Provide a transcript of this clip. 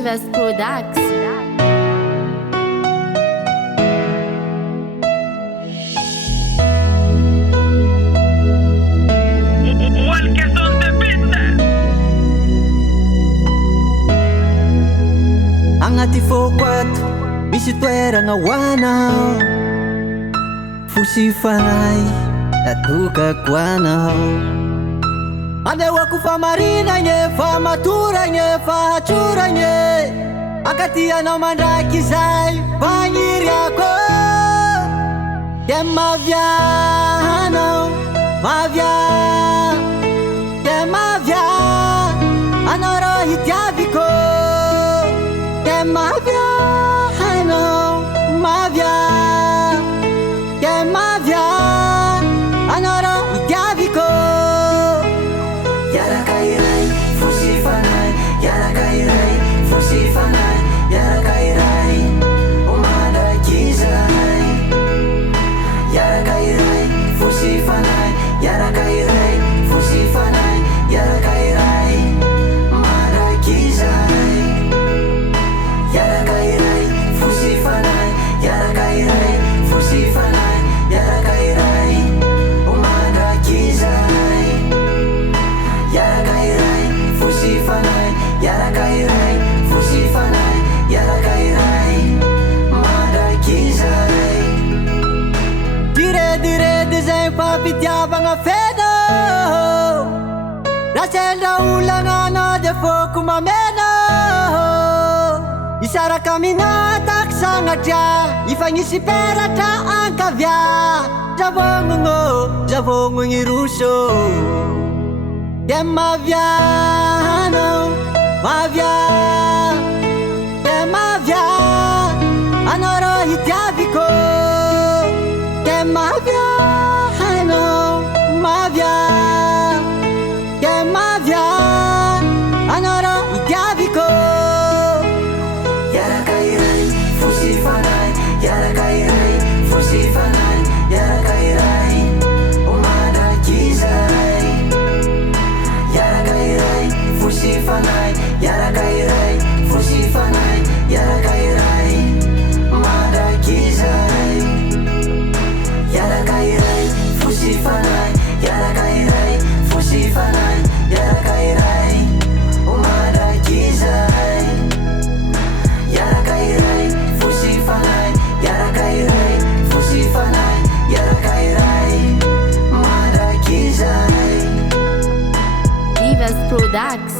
Divas Products. Agnaty foko ato misy toeragna hoanao, fosifanay natokako anao. Andehoako famarinagny, famatoragny, fahatsoragny, akatianao mandraky zay vagniriako. Dia mavia anao, mavia, dia mavia anao rô hitiaviko. Dia mavia anao, mavia, dia mavia anao rô hitiaviko. Yaraka iray fosifanay, yaraka iray fosifanay, yaraka iray omandraky zay. Yaraka iray fosifanay, yaraka iray fosifanay, yaraka iray omandraky zay. Yaraka iray fosifanay, yaraka iray fosifanay, yaraka iray omandraky zay. Yaraka iray fosifanay, yaraka iray fosifanay, yaraka iray mandraky zay. Diredy zay fampitiavagna feno, raha sendra olagnanao de foko mameno. Isaraka aminao taky sagnatria, ifagnisy peratra ankavia. Zavogno gny roso. Dia mavia anao, mavia, dia mavia anao rô hitiaviko. Dia mavia anao, mavia, dia mavia anao rô hitiaviko. Yaraka iray fosifanay, yaraka iray fosifanay, yaraka iray omandraky zay. Yaraka iray fosifanay, yaraka iray fosifanay, yaraka iray mandraky zay. Yaraka iray fosifanay, yaraka iray fosifanay, yaraka iray omandraky zay. Yaraka iray fosifanay, yaraka iray fosifanay, yaraka iray mandraky zay. Divas Products.